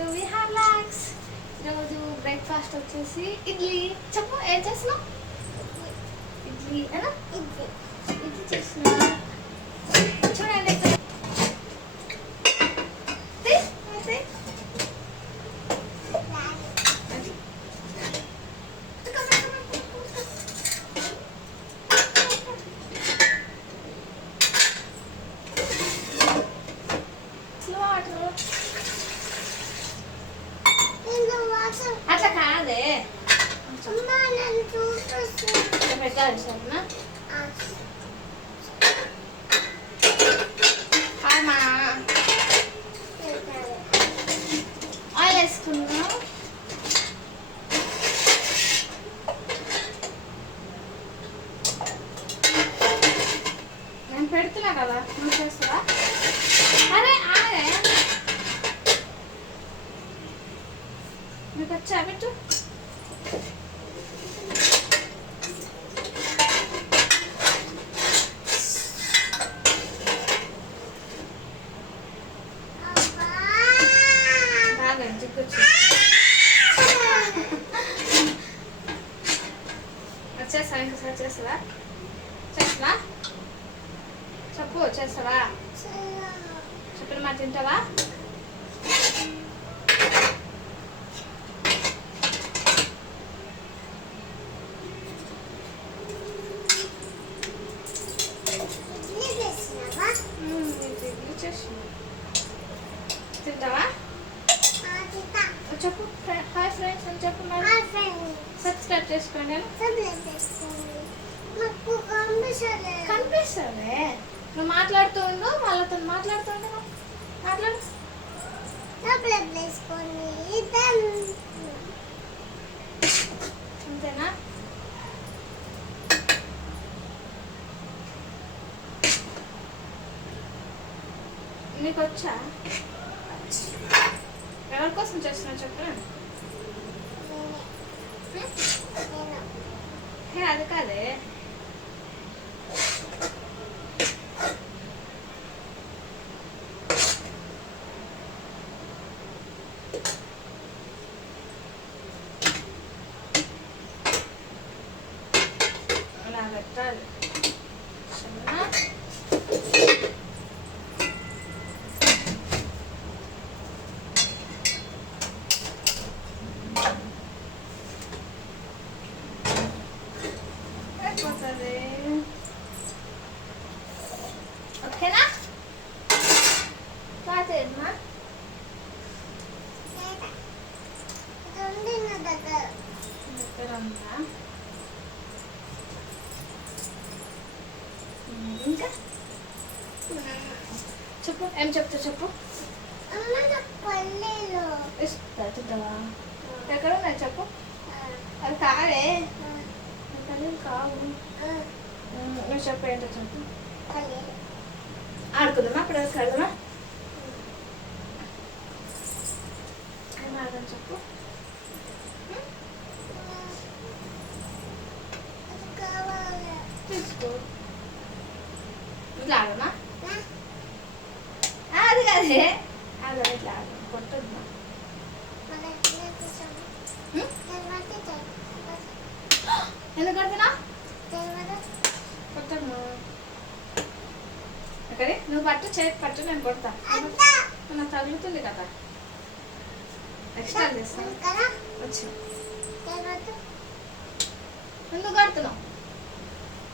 To Vihar lakhs. ఈరోజు breakfast వచ్చేసి ఇడ్లీ. చెప్పు ఏం చేస్తున్నావు? ఇడ్లీ అనా? ఇడ్లీ చేస్తున్నా. చూడండి అట్లా కాదే పెట్టాలి సరేనా? ఆయిల్ వేసుకున్నా. నేను పెడుతున్నా కదా, నువ్వు చేస్తావా? అరే ఆగే, మీకు వచ్చా పెట్టు. బాగా జిగ్గొచ్చు. వచ్చేస్తా, ఇంకోసారి చేస్తావా? చేస్తావా? చెప్పు, చేస్తావా? చెప్పిన మాట తింటావా? తింటావా? చెప్పు హాయ్ ఫ్రెండ్స్ అని చెప్పు. సబ్స్క్రైబ్ చేసుకోండి. కనిపిస్తుంది. నువ్వు మాట్లాడుతూ ఉండు, వాళ్ళతో మాట్లాడుతూ ఉండు. మాట్లాడు. అంతేనా? నీకు వచ్చా? ఎవరి కోసం చేస్తున్నా చెప్పు. హే అది కాదే, అలా పెట్టాలి. సరేనా? ఓకేనా? కాదేమ్మా దగ్గర ఉందా? ఇంకా చెప్పు, ఏం చెప్తా చెప్పు. ఇస్తా చూద్దావా? ఎక్కడ ఉన్నాయి చెప్పు. అది కాదే, పల్లీలు కావు. నువ్వు చెప్పు, ఏంటో చెప్పు. ఆడుకుందామా? అక్కడ కడదామా? ఏం ఆడదాం చెప్పు. తీసుకో. ఇట్లా ఆడమా? అది కాదే, అదే ఇట్లా ఆడ కొట్టద్దా? ఎందుకు కడుతున్నా? కొట్టను. అక్కడే నువ్వు పట్టు, చేతి పట్టు, నేను కొడతా. నాకు తగులుతుంది కదా. ఎక్స్ట్రా చేస్తాను. వచ్చి ఎందుకు కడుతున్నావు?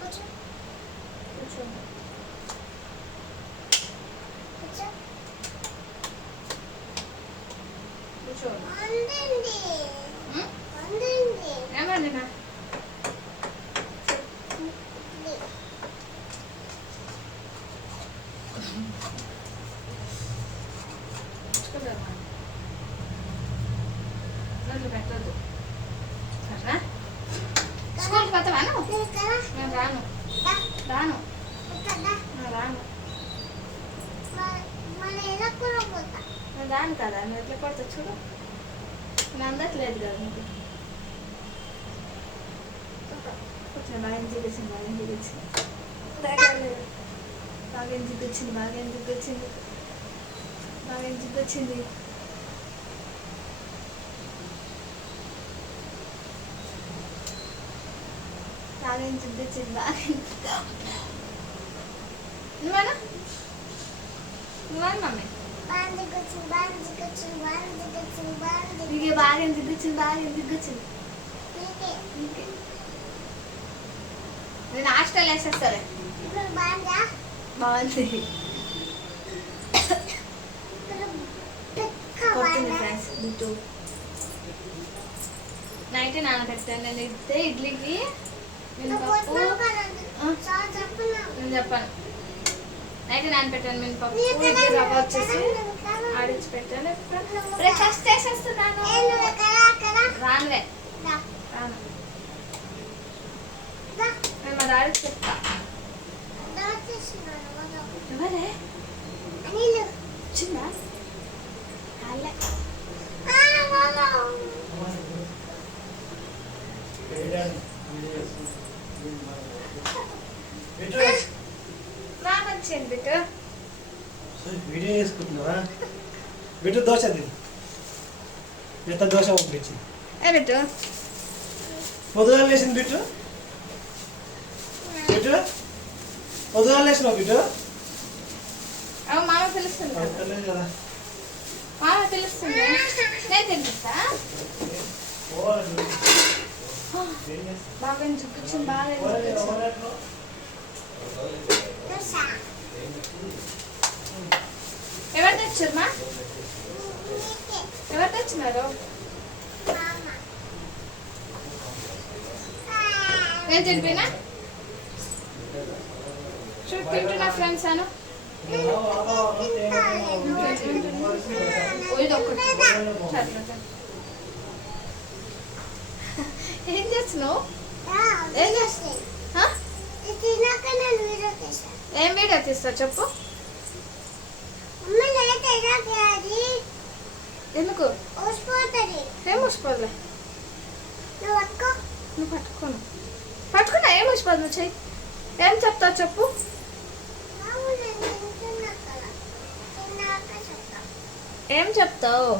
కూర్చో. ఏమండినా? పెట్టద్దు సరేనా? స్కూల్కి పోతావా నువ్వు? నేను రాను రాను రాను నేను రాను కదా. నువ్వు ఎట్లా కొడతా చూడు. నేను అందట్లేదు కదా నీకు. కొంచెం బాగా ఎంజాయ్ వచ్చింది, బాగా ఎంజాయ్ వచ్చింది, బాగా ఎంజాయ్ వచ్చింది, బాగా ఎంజాయ్ వచ్చింది, బాగా ఎంజాయ్ వచ్చింది. బాగా జిగ్గుచ్చింది బాగా. నువ్వనా నువ్వను మమ్మీ నీకే బాగా జిగ్గుచ్చింది బాగా జిగ్గుచ్చింది. నేను హాస్టల్ వేసేస్తాలే. బాగుంది కొడుతుంది ఫ్రెండ్స్. బిట్టు నైట్ నానబెట్టాను నేను. ఇస్తే ఇడ్లీకి మినపప్పు నేను చెప్పాను. నైట్ నానబెట్టాను మినపప్పు. ఇడ్లీ రవ్వ వచ్చేసి ఆడించి పెట్టాను. బ్రేక్ఫాస్ట్ చేసేస్తున్నాను. రానువే రాను నేను మా డాడీకి చెప్తా. ఎవరే వచ్చిందా వచ్చింది బిట్టు. వీడియో చేసుకుంటున్నావా బిట్టు? దోశ తిని ఎంత దోశ పంపించింది బిట్టు. పొద్దుగాల లేచింది బిట్టు. బిట్టు పొద్దుగాల లేచినావు బిట్టు. మామ పిలుస్తుంది కదా. మామ పిలుస్తుంది. నేను తినిపిస్తా. బాగా చూపించింది బాగా. ఎవరు తెచ్చారు మా? ఎవరు తెచ్చినారు? నేను తినిపినా చూడు తింటున్నా ఫ్రెండ్స్ అను. ఏం చేస్తున్నావు? ఏం వీడియో తీస్తావు చెప్పు. ఎందుకు ఏం ఊసిపోదులే. నువ్వు పట్టుకోను పట్టుకున్నా ఏం ఊసిపోదు. నువ్వు చెయ్యి. ఏం చెప్తావు చెప్పు. ఏం చెప్తావు?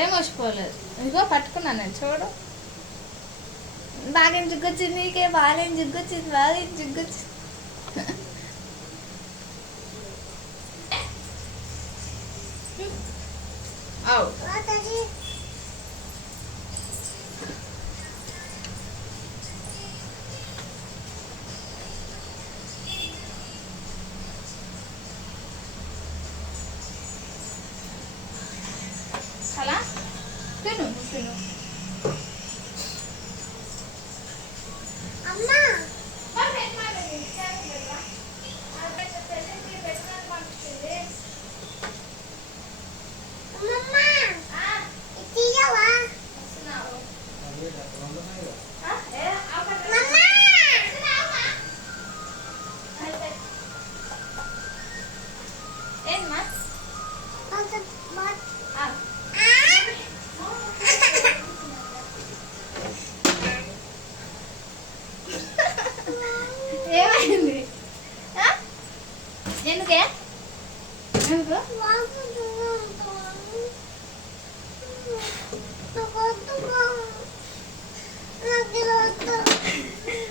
ఏం ఊసిపోలేదు. ఇదిగో పట్టుకున్నా నేను చూడు. బాగా జిగ్గొచ్చింది. నీకే బాగా జిగ్గొచ్చింది బాగా జిగ్గొచ్చింది. అవు అలా తిను తిను. ఏమ్మా ఏమైంది? ఎందుకే ఎందుకు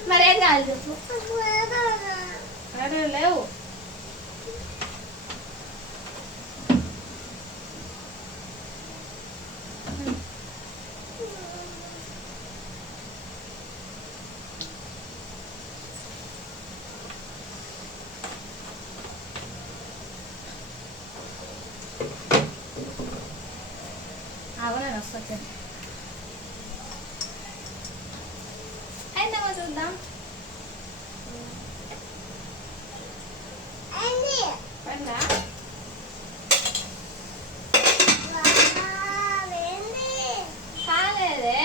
మరేం కాదు చెప్పు. లేవు అవన్నీ వస్తాయి. అయినా చూద్దాం. పండా కాలేదే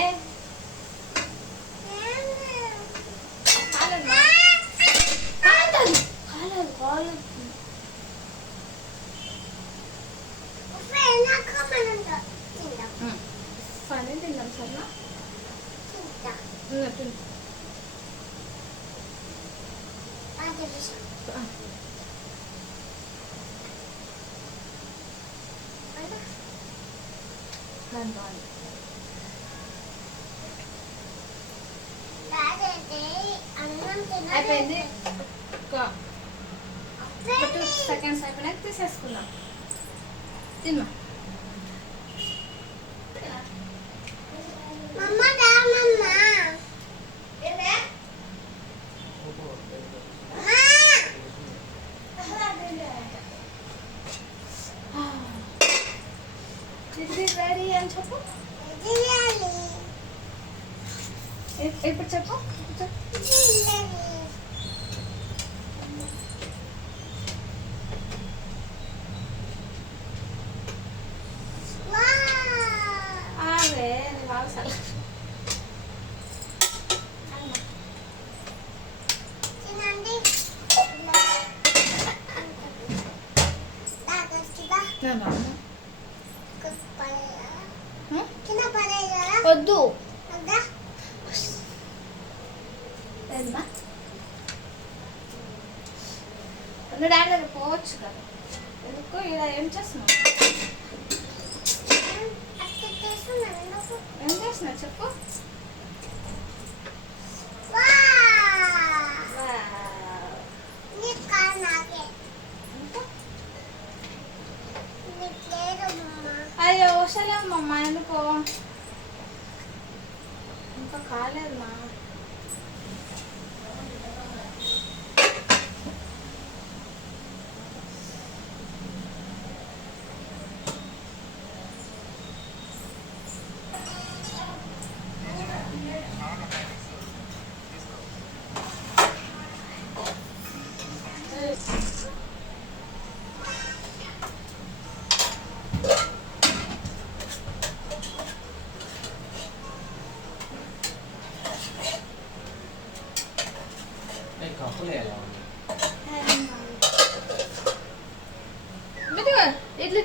కాలేదు కాలేదు కాలేదు కాలేదు. పని తిన్నాం సరేనా? దాంతో అయిపోయింది. ఒక 2 seconds అయిపోయినాక తీసేసుకుందాం. తిన్నా ఇది రెడీ అని చెప్పు. ఇప్పుడు చెప్పు. అదే బాగా సరే వద్దు నువ్వు డాడీ దగ్గర పోవచ్చు కదా. ఎందుకు ఇలా ఏం చేస్తున్నావు? ఏం చేస్తున్నావు చెప్పు. అయ్యో వస్తలేమ్మా, ఎందుకో ఇంకా కాలేదమ్మా. కప్పులే ఎలా ఉంది? ఇడ్లీ